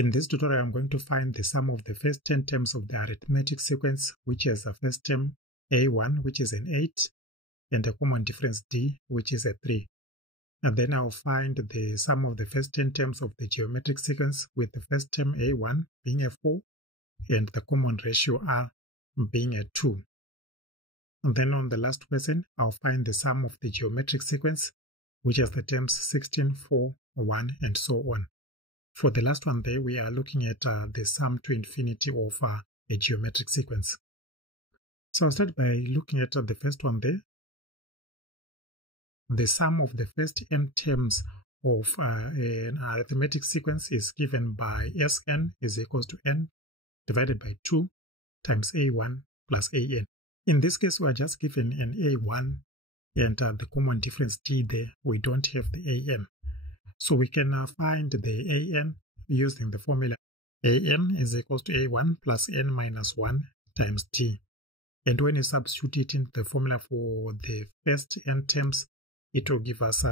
In this tutorial, I'm going to find the sum of the first 10 terms of the arithmetic sequence, which has a first term A1, which is an 8, and a common difference D, which is a 3. And then I'll find the sum of the first 10 terms of the geometric sequence, with the first term A1 being a 4, and the common ratio R being a 2. And then on the last question, I'll find the sum of the geometric sequence, which has the terms 16, 4, 1, and so on. For the last one there, we are looking at the sum to infinity of a geometric sequence. So I'll start by looking at the first one there. The sum of the first n terms of an arithmetic sequence is given by Sn is equals to n divided by 2 times a1 plus an. In this case, we are just given an a1 and the common difference d there. We don't have the an. So we can find the an using the formula an is equals to a1 plus n minus 1 times d. And when you substitute it in the formula for the first n terms, it will give us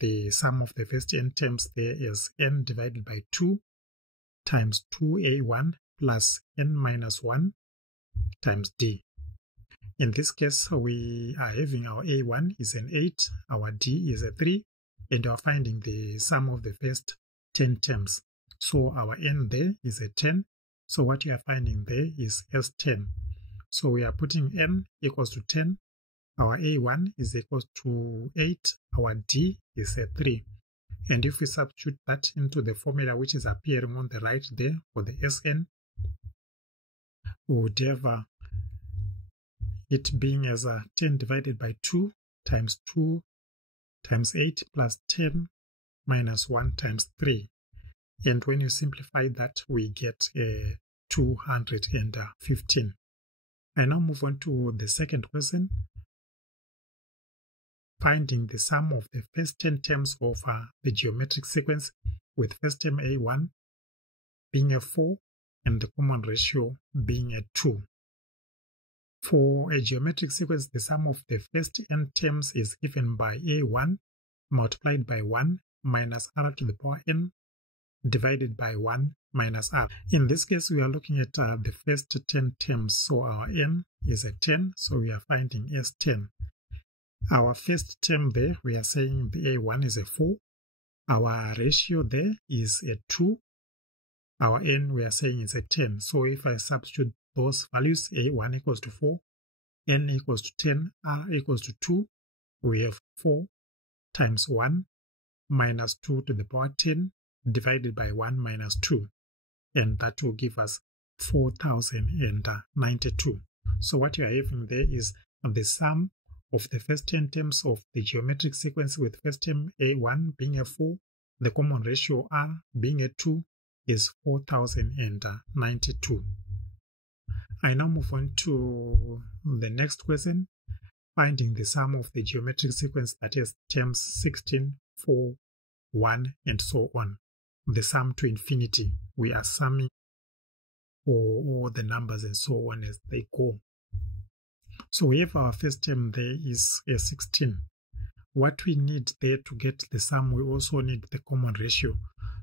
the sum of the first n terms there is n divided by 2 times 2a1 plus n minus 1 times d. In this case, we are having our a1 is an 8, our d is a 3, and we are finding the sum of the first 10 terms. So our n there is a 10. So what you are finding there is S10. So we are putting n equals to 10. Our a1 is equals to 8. Our d is a 3. And if we substitute that into the formula which is appearing on the right there for the Sn, we would have it being as 10 divided by 2 times 2 times 8 plus 10 minus 1 times 3. And when you simplify that, we get 215. I now move on to the second question. Finding the sum of the first 10 terms of the geometric sequence, with first term a1 being a 4 and the common ratio being a 2. For a geometric sequence, the sum of the first n terms is given by a1 multiplied by 1 minus r to the power n divided by 1 minus r. In this case, we are looking at the first 10 terms. So our n is a 10, so we are finding S10. Our first term there, we are saying the a1 is a 4. Our ratio there is a 2. Our n, we are saying, is a 10. So if I substitute those values, a1 equals to 4, n equals to 10, r equals to 2, we have 4 times 1 minus 2 to the power 10 divided by 1 minus 2. And that will give us 4092. So what you are having there is the sum of the first 10 terms of the geometric sequence, with first term a1 being a 4, the common ratio r being a 2, is 4092. I now move on to the next question, finding the sum of the geometric sequence that has terms 16, 4, 1, and so on. The sum to infinity. We are summing all the numbers and so on as they go. So we have our first term there is a 16. What we need there to get the sum, we also need the common ratio.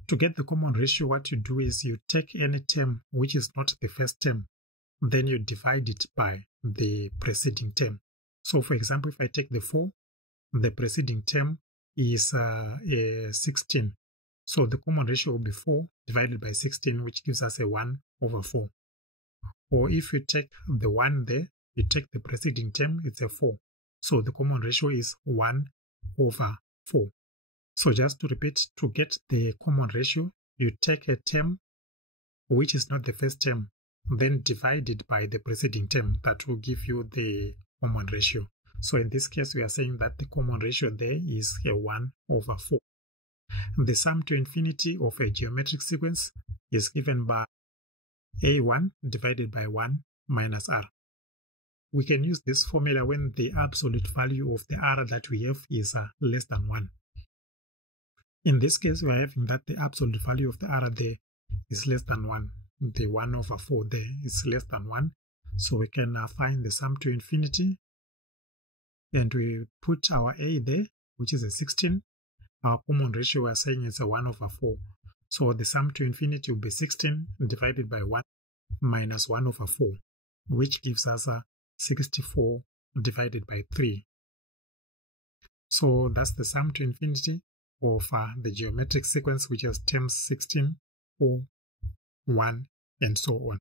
To get the common ratio, what you do is you take any term which is not the first term, then you divide it by the preceding term. So for example, if I take the 4, the preceding term is 16. So the common ratio will be 4 divided by 16, which gives us a 1 over 4. Or if you take the 1 there, you take the preceding term, it's a 4. So the common ratio is 1 over 4. So just to repeat, to get the common ratio, you take a term which is not the first term, then divide it by the preceding term. That will give you the common ratio. So in this case, we are saying that the common ratio there is a 1 over 4. The sum to infinity of a geometric sequence is given by a1 divided by 1 minus r. We can use this formula when the absolute value of the r that we have is less than 1. In this case, we are having that the absolute value of the r there is less than 1. The 1 over 4 there is less than 1. So we can find the sum to infinity. And we put our a there, which is a 16. Our common ratio we are saying is a 1 over 4. So the sum to infinity will be 16 divided by 1 minus 1 over 4, which gives us 64 divided by 3. So that's the sum to infinity of the geometric sequence, which has terms 16, 4, 1, and so on.